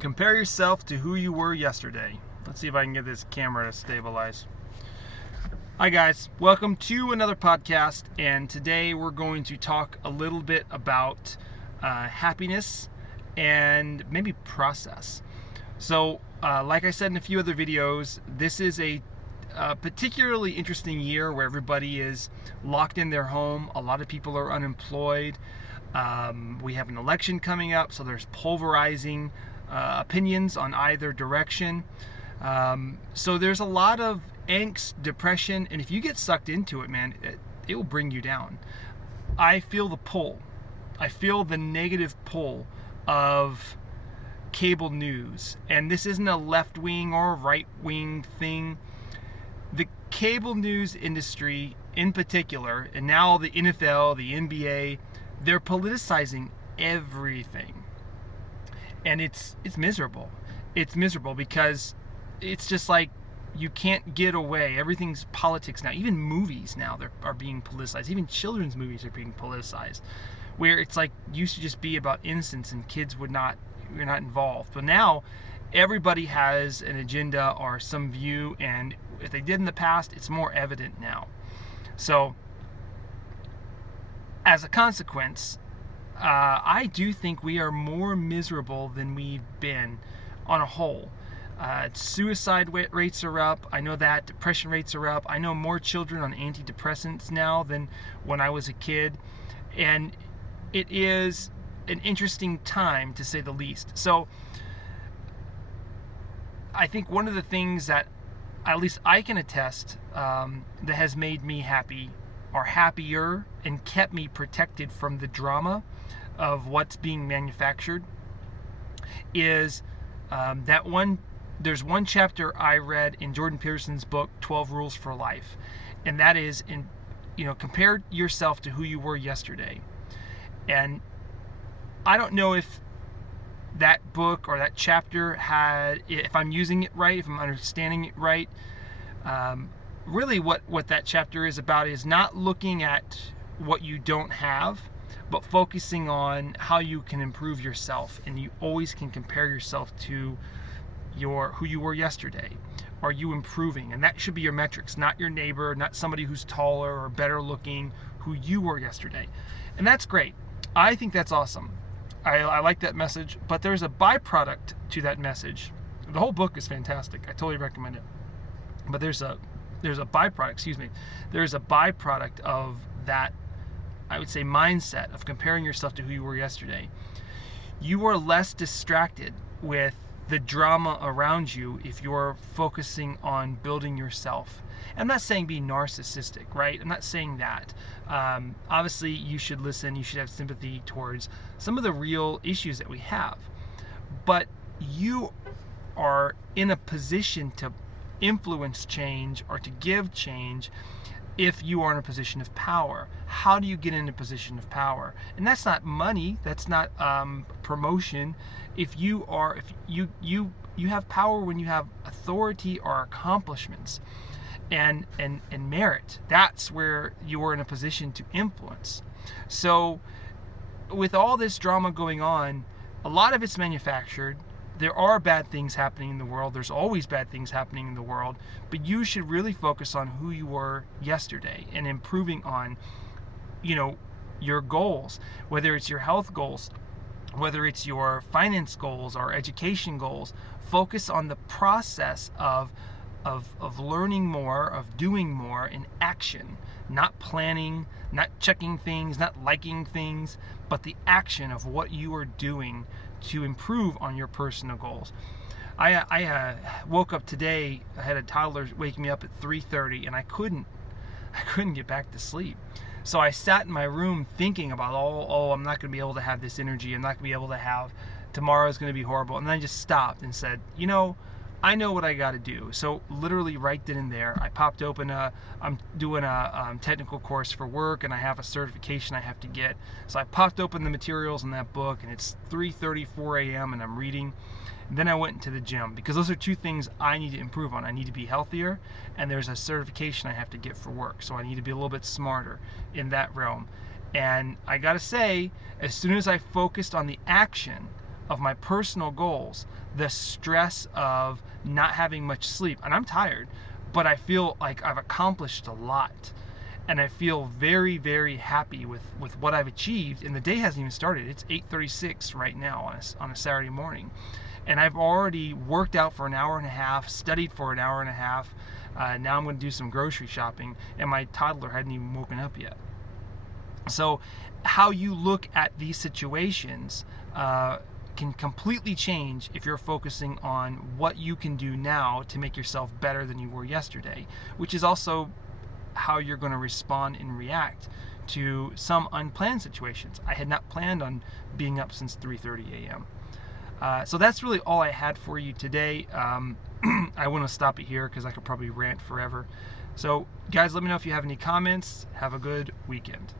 Compare yourself to who you were yesterday. Let's see if I can get this camera to stabilize. Hi guys, welcome to another podcast, and today we're going to talk a little bit about happiness and maybe process. So like I said in a few other videos, this is a particularly interesting year where everybody is locked in their home. A lot of people are unemployed. We have an election coming up, so there's pulverizing opinions on either direction. So there's a lot of angst, depression, and if you get sucked into it, man, it will bring you down. I feel the pull. I feel the negative pull of cable news, and this isn't a left-wing or right-wing thing. The cable news industry in particular, and now the NFL, the NBA, they're politicizing everything. And it's miserable. It's miserable because it's just like you can't get away. Everything's politics now. Even movies now are being politicized. Even children's movies are being politicized, where it's like used to just be about innocence and kids you're not involved. But now everybody has an agenda or some view, and if they did in the past, it's more evident now. So as a consequence, I do think we are more miserable than we've been on a whole. Suicide rates are up. I know that. Depression rates are up. I know more children on antidepressants now than when I was a kid. And it is an interesting time, to say the least. So I think one of the things that at least I can attest that has made me happy or happier and kept me protected from the drama of what's being manufactured is there's one chapter I read in Jordan Peterson's book 12 Rules for Life, and that is compare yourself to who you were yesterday. And I don't know if that book or that chapter if I'm using it right, if I'm understanding it right. Really what that chapter is about is not looking at what you don't have, but focusing on how you can improve yourself. And you always can compare yourself to who you were yesterday. Are you improving? And that should be your metrics, not your neighbor, not somebody who's taller or better looking, who you were yesterday. And that's great. I think that's awesome. I like that message, but there's a byproduct to that message. The whole book is fantastic. I totally recommend it. But there's a byproduct, there's a byproduct of that, I would say, mindset of comparing yourself to who you were yesterday. You are less distracted with the drama around you if you're focusing on building yourself. I'm not saying be narcissistic, right? I'm not saying that. Obviously, you should listen. You should have sympathy towards some of the real issues that we have. But you are in a position to influence change or to give change if you are in a position of power. How do you get in a position of power? And that's not money. That's not promotion. If you have power when you have authority or accomplishments and merit. That's where you are in a position to influence. So with all this drama going on, a lot of it's manufactured. There are bad things happening in the world. There's always bad things happening in the world. But you should really focus on who you were yesterday and improving on, your goals, whether it's your health goals, whether it's your finance goals or education goals. Focus on the process of learning more, of doing more in action, not planning, not checking things, not liking things, but the action of what you are doing to improve on your personal goals. I woke up today. I had a toddler waking me up at 3:30, and I couldn't get back to sleep. So I sat in my room thinking about, I'm not going to be able to have this energy. I'm not going to be able to have, tomorrow's going to be horrible. And then I just stopped and said, I know what I got to do. So literally right then and there, I popped open I'm doing a technical course for work, and I have a certification I have to get. So I popped open the materials in that book, and it's 3:34 a.m. and I'm reading. And then I went into the gym, because those are two things I need to improve on. I need to be healthier, and there's a certification I have to get for work. So I need to be a little bit smarter in that realm. And I gotta say, as soon as I focused on the action of my personal goals, the stress of not having much sleep, and I'm tired, but I feel like I've accomplished a lot. And I feel very, very happy with what I've achieved. And the day hasn't even started. It's 8:36 right now on a Saturday morning. And I've already worked out for an hour and a half, studied for an hour and a half. Now I'm going to do some grocery shopping. And my toddler hadn't even woken up yet. So how you look at these situations can completely change if you're focusing on what you can do now to make yourself better than you were yesterday, which is also how you're going to respond and react to some unplanned situations. I had not planned on being up since 3:30 a.m. So that's really all I had for you today. I want to stop it here because I could probably rant forever. So guys, let me know if you have any comments. Have a good weekend.